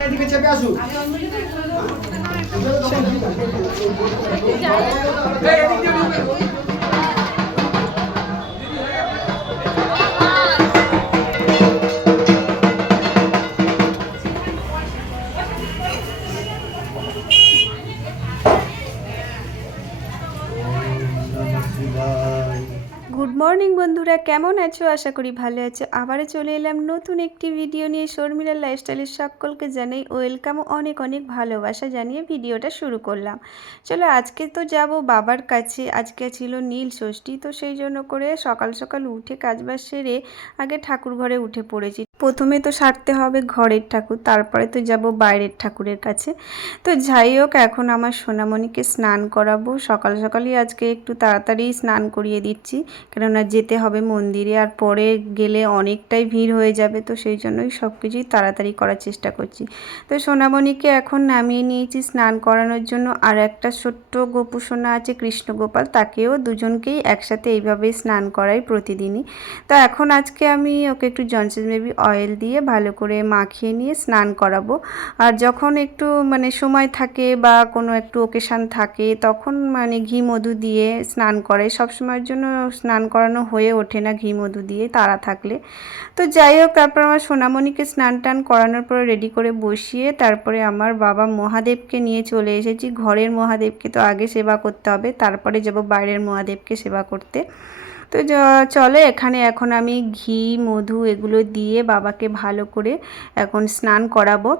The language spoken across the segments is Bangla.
এদিকে চেপে আসুন। গুড মর্নিং বন্ধুরা, কেমন আছো? আশা করি ভালো আছো। আবারও চলে এলাম নতুন একটি ভিডিও নিয়ে। শর্মিলার লাইফস্টাইলের সকলকে জানাই ওয়েলকাম, অনেক অনেক ভালোবাসা জানিয়ে ভিডিওটা শুরু করলাম। চলো, আজকে তো যাব বাবার কাছে। আজকে ছিল নীল ষষ্ঠী, তো সেই জন্য করে সকাল সকাল উঠে কাজবাজ সেরে আগে ঠাকুর ঘরে উঠে পড়েছি। প্রথমে তো সারতে হবে ঘরের ঠাকুর, তারপরে তো যাব বাইরের ঠাকুরের কাছে। তো যাই হোক, এখন আমার সোনামণিকে স্নান করাবো। সকাল সকালই আজকে একটু তাড়াতাড়ি স্নান করিয়ে দিচ্ছি, কেননা যেতে হবে মন্দিরে, আর পরে গেলে অনেকটাই ভিড় হয়ে যাবে। তো সেই জন্যই সব কিছুই তাড়াতাড়ি করার চেষ্টা করছি। তো সোনামণিকে এখন নামিয়ে নিয়েছি স্নান করানোর জন্য। আর একটা ছোট্ট গোপু সোনা আছে কৃষ্ণগোপাল, তাকেও দুজনকেই একসাথে এইভাবেই স্নান করাই প্রতিদিনই। তো এখন আজকে আমি ওকে একটু জনসন বেবি অয়েল দিয়ে ভালো করে মাখিয়ে নিয়ে স্নান করাবো। আর যখন একটু সময় থাকে বা কোনো একটু ওকেশান থাকে, তখন ঘি মধু দিয়ে স্নান করে। সব সময়ের জন্য স্নান করানো হয়ে ওঠে না ঘি মধু দিয়ে, তাড়া থাকলে। তো যাই হোক, তারপর আমার সোনামণিকে স্নান টান করানোর পর রেডি করে বসিয়ে তারপরে আমার বাবা মহাদেবকে নিয়ে চলে এসেছি। ঘরের মহাদেবকে তো আগে সেবা করতে হবে, তারপরে যাব বাইরের মহাদেবকে সেবা করতে। তো চলো, এখানে এখন আমি ঘি মধু এগুলো দিয়ে বাবাকে ভালো করে এখন স্নান করাবো।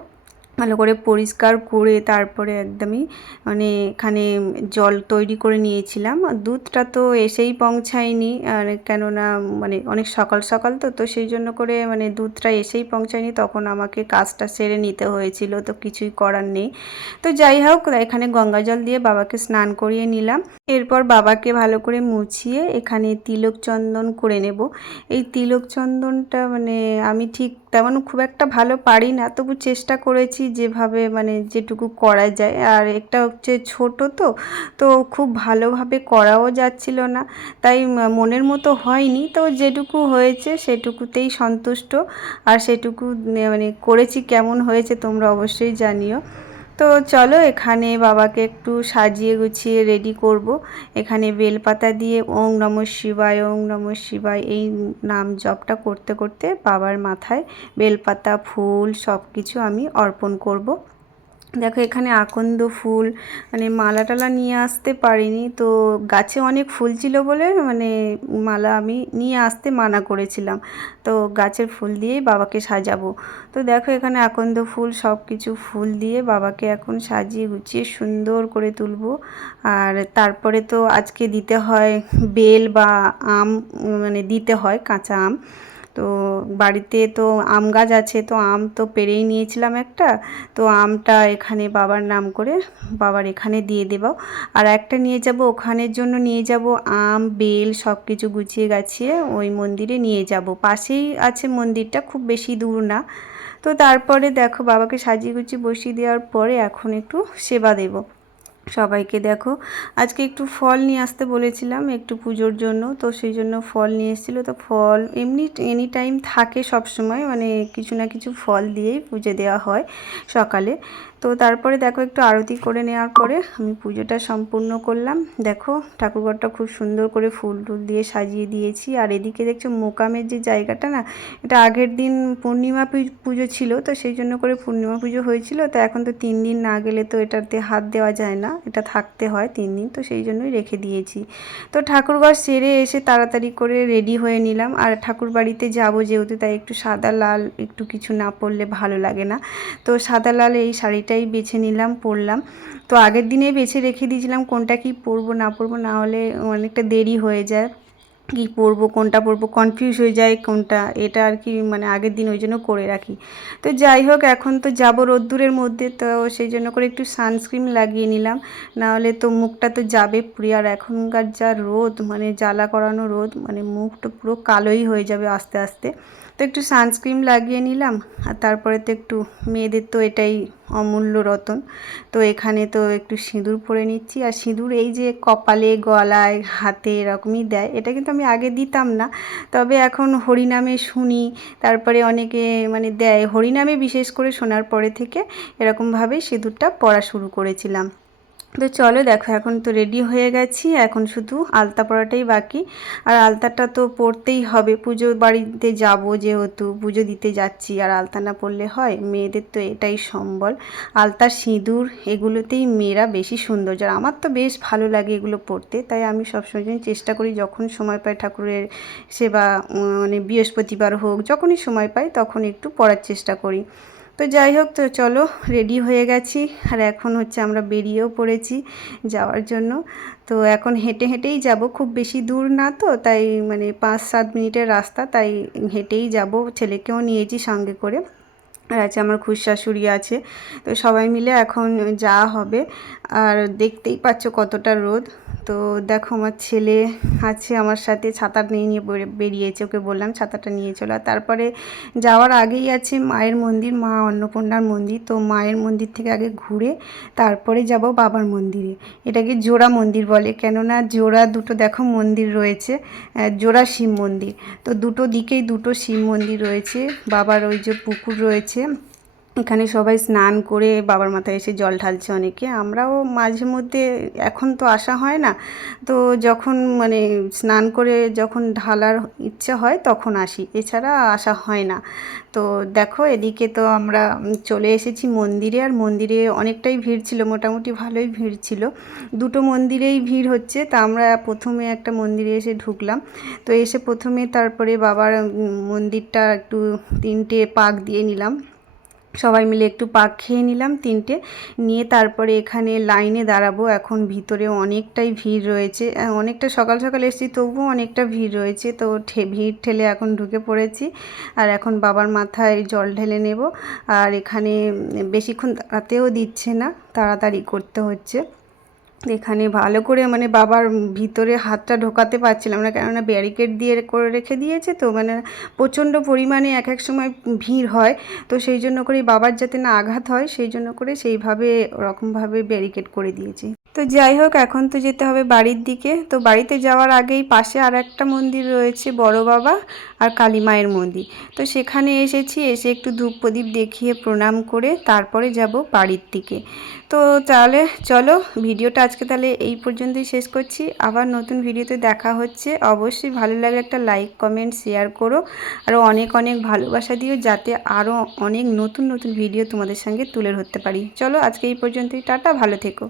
ভালো করে পরিষ্কার করে তারপরে একদমই এখানে জল তৈরি করে নিয়েছিলাম। দুধটা তো এসেই পৌঁছায়নি, আর কেননা অনেক সকাল সকাল তো সেই জন্য করে দুধটা এসেই পৌঁছায়নি, তখন আমাকে কাজটা সেরে নিতে হয়েছিল, তো কিছুই করার নেই। তো যাই হোক, এখানে গঙ্গা জল দিয়ে বাবাকে স্নান করিয়ে নিলাম। এরপর বাবাকে ভালো করে মুছিয়ে এখানে তিলক চন্দন করে নেব। এই তিলক চন্দনটা আমি ঠিক তেমন খুব একটা ভালো পারি না, তবু চেষ্টা করেছি যেভাবে যেটুকু করা যায়। আর একটা হচ্ছে ছোট, তো খুব ভালোভাবে করাও যাচ্ছিল না, তাই মনের মতো হয়নি। তো যেটুকু হয়েছে সেটুকুতেই সন্তুষ্ট। আর সেটুকু করেছি, কেমন হয়েছে তোমরা অবশ্যই জানিও। তো চলো, এখানে বাবাকে একটু সাজিয়ে গুছিয়ে রেডি করব। এখানে বেলপাতা দিয়ে ওং নমঃ শিবায়, ওং নমঃ শিবায় এই নাম জপটা করতে করতে বাবার মাথায় বেলপাতা ফুল সব কিছু আমি অর্পণ করব। দেখো, এখানে আকন্দ ফুল মালা টালা নিয়ে আসতে পারিনি, তো গাছে অনেক ফুল ছিল বলে মালা আমি নিয়ে আসতে মানা করেছিলাম। তো গাছের ফুল দিয়েই বাবাকে সাজাবো। তো দেখো, এখানে আকন্দ ফুল সব কিছু ফুল দিয়ে বাবাকে এখন সাজিয়ে গুছিয়ে সুন্দর করে তুলবো। আর তারপরে তো আজকে দিতে হয় বেল বা আম, দিতে হয় কাঁচা আম। তো বাড়িতে তো আম গাছ আছে, তো আম তো পেড়েই নিয়েছিলাম একটা। তো আমটা এখানে বাবার নাম করে বাবার এখানে দিয়ে দেব। আর একটা নিয়ে যাব, ওখানের জন্য নিয়ে যাব আম বেল সব কিছু গুছিয়ে গাছিয়ে ওই মন্দিরে নিয়ে যাব। পাশেই আছে মন্দিরটা, খুব বেশি দূর না। তো তারপরে দেখো, বাবাকে সাজিয়ে গুছিয়ে বসিয়ে দেওয়ার পরে এখন একটু সেবা দেব সবাইকে। দেখো, আজকে একটু ফল নিয়ে আসতে বলেছিলাম একটু পুজোর জন্য, তো সেই জন্য ফল নিয়ে এসেছিলো। তো ফল এমনি এনি টাইম থাকে সব সময়, কিছু না কিছু ফল দিয়েই পুজো দেওয়া হয় সকালে। তো তারপরে দেখো, একটু আরতি করে নেওয়ার পরে আমি পুজোটা সম্পূর্ণ করলাম। দেখো, ঠাকুরঘরটা খুব সুন্দর করে ফুল টুল দিয়ে সাজিয়ে দিয়েছি। আর এদিকে দেখছো মোকামের যে জায়গাটা না, এটা আগের দিন পূর্ণিমা পুজো ছিল, তো সেই জন্য করে পূর্ণিমা পুজো হয়েছিল। তো এখন তো 3 দিন না গেলে তো এটাতে হাত দেওয়া যায় না, এটা থাকতে হয় 3 দিন, তো সেই জন্যই রেখে দিয়েছি। তো ঠাকুরঘর সেরে এসে তাড়াতাড়ি করে রেডি হয়ে নিলাম। আর ঠাকুর বাড়িতে যাবো যেহেতু, তাই একটু সাদা লাল একটু কিছু না পরলে ভালো লাগে না। তো সাদা লাল এই শাড়িটাই বেছে নিলাম, পরলাম। তো আগের দিনেই বেছে রেখে দিয়েছিলাম কোনটা কি পরবো না পরবো, না হলে অনেকটা দেরি হয়ে যায়, কী পরবো কোনটা পরবো কনফিউজ হয়ে যায় কোনটা, এটা আর কি আগের দিন ওই জন্য করে রাখি। তো যাই হোক, এখন তো যাবো রোদ্দুরের মধ্যে, তো সেই জন্য করে একটু সানস্ক্রিন লাগিয়ে নিলাম, নাহলে তো মুখটা তো যাবে পুরো। আর এখনকার যা রোদ, জ্বালা করানো রোদ, মুখটা পুরো কালোই হয়ে যাবে আস্তে আস্তে। তো একটু সানস্ক্রিন লাগিয়ে নিলাম। আর তারপরে তো একটু মেয়েদের তো এটাই অমূল্য রতন। তো এখানে তো একটু সিঁদুর পরে নিচ্ছি। আর সিঁদুর এই যে কপালে, গলায়, হাতে এরকমই দেয়, এটা কিন্তু আমি আগে দিতাম না। তবে এখন হরিনামে শুনি, তারপরে অনেকে মানে দেয়, হরিনামে বিশেষ করে শোনার পরে থেকে এরকমভাবেই সিঁদুরটা পরা শুরু করেছিলাম। তো চলো দেখো, এখন তো রেডি হয়ে গেছি, এখন শুধু আলতা পরাটাই বাকি। আর আলতাটা তো পরতেই হবে, পুজো বাড়িতে যাব যেহেতু, পুজো দিতে যাচ্ছি, আর আলতা না পরলে হয়? মেয়েদের তো এটাই সম্বল। আলতা, সিঁদুর এগুলোতেই মেয়েরা বেশি সুন্দর। আর আমার তো বেশ ভালো লাগে এগুলো পরতে, তাই আমি সবসময় চেষ্টা করি যখন সময় পাই ঠাকুরের সেবা, মানে বৃহস্পতিবার হোক, যখনই সময় পাই তখন একটু পরার চেষ্টা করি। তো যাই হোক, তো চলো রেডি হয়ে গেছি, আর এখন হচ্ছে আমরা বেরিয়েও পড়েছি যাওয়ার জন্য। তো এখন হেঁটে হেঁটেই যাব, খুব বেশি দূর না তো, তাই মানে 5-7 মিনিটের রাস্তা, তাই হেঁটেই যাব। ছেলেকেও নিয়েছি সঙ্গে করে, আর আছে আমার খুড়শাশুড়ি আছে। তো সবাই মিলে এখন যাওয়া হবে। আর দেখতেই পাচ্ছ কতটা রোদ। তো দেখো আমার ছেলে আছে আমার সাথে, ছাতা নিয়ে বেরিয়েছে, ওকে বললাম ছাতাটা নিয়ে চলো। আর তারপরে যাওয়ার আগেই আছে মায়ের মন্দির, মা অন্নপূর্ণার মন্দির। তো মায়ের মন্দির থেকে আগে ঘুরে তারপরে যাব বাবার মন্দিরে। এটাকে জোড়া মন্দির বলে, কেননা জোড়া দুটো দেখো মন্দির রয়েছে, জোড়া শিব মন্দির। তো দুটো দিকেই দুটো শিব মন্দির রয়েছে, বাবার ওই যে পুকুর রয়েছে, এখানে সবাই স্নান করে বাবার মাথায় এসে জল ঢালছে অনেকে। আমরাও মাঝে মধ্যে, এখন তো আসা হয় না, তো যখন মানে স্নান করে যখন ঢালার ইচ্ছা হয় তখন আসি, এছাড়া আসা হয় না। তো দেখো এদিকে তো আমরা চলে এসেছি মন্দিরে, আর মন্দিরে অনেকটাই ভিড় ছিল, মোটামুটি ভালোই ভিড় ছিল, দুটো মন্দিরেই ভিড় হচ্ছে। তা আমরা প্রথমে একটা মন্দিরে এসে ঢুকলাম। তো এসে প্রথমে তারপরে বাবার মন্দিরটা একটু 3টে পাক দিয়ে নিলাম, সবাই মিলে একটু পাক খেয়ে নিলাম 3টে, নিয়ে তারপরে এখানে লাইনে দাঁড়াবো। এখন ভিতরে অনেকটাই ভিড় রয়েছে, অনেকটা সকাল সকাল এসেছি তবুও অনেকটা ভিড় রয়েছে। তো ভিড় ঠেলে এখন ঢুকে পড়েছি, আর এখন বাবার মাথায় জল ঢেলে নেব। আর এখানে বেশিক্ষণ দাঁড়াতেও দিচ্ছে না, তাড়াতাড়ি করতে হচ্ছে। এখানে ভালো করে মানে বাবার ভিতরে হাতটা ঢোকাতে পারছিলাম না, কেননা ব্যারিকেড দিয়ে করে রেখে দিয়েছে, তো মানে প্রচণ্ড পরিমাণে এক এক সময় ভিড় হয়। তো সেই জন্য করে বাবার যাতে না আঘাত হয়, সেই জন্য করে সেইভাবে ওরকমভাবে ব্যারিকেড করে দিয়েছি। তো যাই হোক, এখন তো যেতে হবে বাড়ির দিকে। তো বাড়িতে যাওয়ার আগেই পাশে আর একটা মন্দির রয়েছে, বড় বাবা আর কালী মায়ের মন্দির। তো সেখানে এসেছি, এসে একটু ধূপ প্রদীপ দেখিয়ে প্রণাম করে তারপরে যাব বাড়ির দিকে। তো তাহলে চলো, ভিডিওটা আজকে তাহলে এই পর্যন্তই শেষ করছি। আবার নতুন ভিডিওতে দেখা হচ্ছে। অবশ্যই ভালো লাগে একটা লাইক, কমেন্ট, শেয়ার করো, আর অনেক অনেক ভালোবাসা দিও, যাতে আরও অনেক নতুন নতুন ভিডিও তোমাদের সঙ্গে তুলে ধরতে পারি। চলো আজকে এই পর্যন্তই, টাটা, ভালো থেকো।